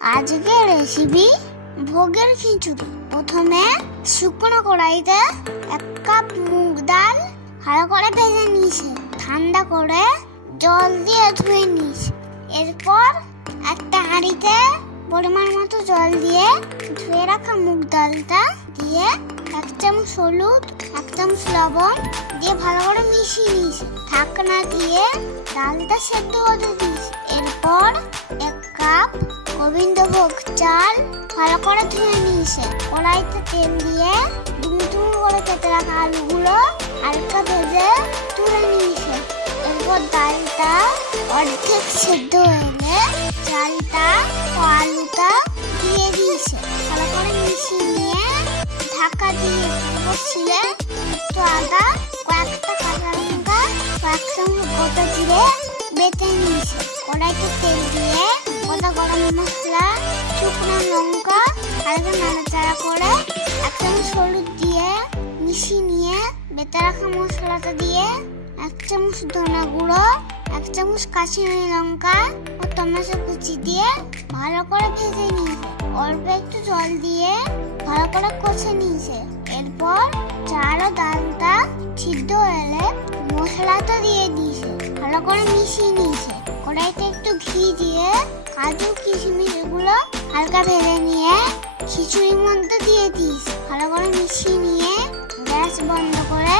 আজকের রেসিপি ভোগের খিচুড়ি। প্রথমে শুকনো কড়াইতে 1 কাপ মুগ ডাল ভালো করে ভেজে নিয়েছে, ঠান্ডা করে জল দিয়ে ধুয়ে নিয়েছে। এরপর একটা হাঁড়িতে পরিমাণ মতো জল দিয়ে ধুয়ে রাখা মুগ ডালটা দিয়ে 1 চামচ হলুদ, 1 চামচ লবণ দিয়ে ভালো করে মিশিয়ে নিয়েছে। ঢাকনা দিয়ে ডালটা সেদ্ধ হতে দিয়েছে। এরপর 1 কাপ গোবিন্দভোগ চাল ভালো করে ধুয়ে নিয়েছে। কড়াইতে তেল দিয়ে ডুমডুম করে কেটে রাখা আলুগুলো হালকা ভেজে তুলে নিয়েছে। এরপর ডালটা অর্ধেক সেদ্ধ হয়ে চালটা ও আলুটা দিয়ে দিয়েছে। ভালো করে মিশিয়ে নিয়ে ঢাকা দিয়ে বসিয়ে একটু আদা, কয়েকটা কাঁচা লঙ্কা, 1 চামচ গোটা জিরে বেটে নিয়েছে। কড়াইতে তেল দিয়ে গোটা গরম মশলা, শুকনো লঙ্কা হালকা নাড়াচাড়া করে 1 চামচ হলুদ দিয়ে মিশিয়ে নিয়ে বেটে রাখা মশলাটা দিয়ে 1 চামচ ধনে গুঁড়ো, 1 চামচ কাশ্মীরি লঙ্কা ও টমেটো কুচি দিয়ে ভালো করে ভেজে নিয়েছে। অল্প একটু জল দিয়ে ভালো করে কষে নিয়েছে। এরপর চাল ও ডালটা সিদ্ধ হলে মশলাটা দিয়ে দিয়েছে, ভালো করে মিশিয়ে নিয়েছে। কড়াইতে একটু ঘি দিয়ে কাজু কিশমিশ গুলো হালকা ভেজে নিয়ে খিচুড়ির মধ্যে দিয়ে দিয়েছে। ভালো করে মিশিয়ে নিয়ে গ্যাস বন্ধ করে